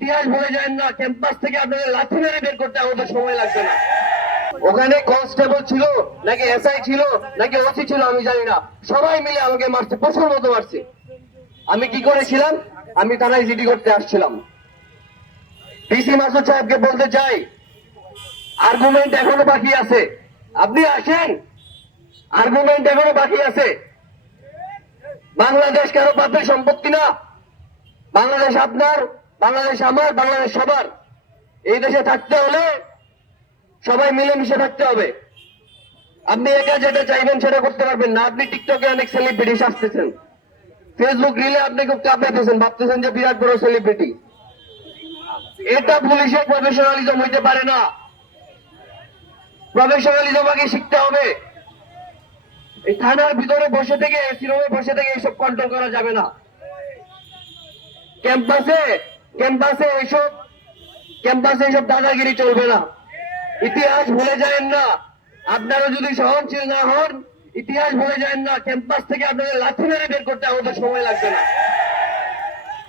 ইতিহাস ভুলে যায় না, ক্যাম্পাস থেকে আপনাদের লাথি মেরে বের করতে আমাদের সময় লাগবে না। ওখানে কনস্টেবল ছিল নাকি এসআই ছিল নাকি ওসি ছিল আমি জানি না, সবাই মিলে আমাকে মারছে, পশুর মতো মারছে। আমি কি করেছিলাম? আমি থানায় জিডি করতে আসছিলাম। ডিসি মাসুদ সাহেবকে বলতে চাই, আর্গুমেন্ট এখনো বাকি আছে, আপনি আসেন, আর্গুমেন্ট এখনো বাকি আছে। বাংলাদেশ কারো বাপের সম্পত্তি না, বাংলাদেশ আপনার, বাংলাদেশ আমার, বাংলাদেশ সবার। এই দেশে থাকতে হলে সবাই মিলেমিশে থাকতে হবে। আপনি একা যেটা চাইবেন সেটা করতে পারবেন না। আপনি টিকটকে অনেক সেলিব্রিটি আসতেছেন, ফেসবুক রিলে আপনি খুব কাঁপাইতেছেন, ভাবতেছেন যে বিরাট বড় সেলিব্রিটি। এটা পুলিশের প্রফেশনালিজম হইতে পারে না। প্রফেশনালিজম আগে শিখতে হবে। এই থানার ভিতরে বসে থেকে, এসি রুমে বসে থেকে এইসব কন্ট্রোল করা যাবে না। ক্যাম্পাসে ক্যাম্পাসে এইসব দাদাগিরি চলবে না। ইতিহাস ভুলে যায়েন না। আপনারা যদি সহনশীল না হন, ইতিহাস ভুলে যায়েন না, ক্যাম্পাস থেকে আপনাদের লাথি মেরে বের করতে আমাদের সময় লাগবে না।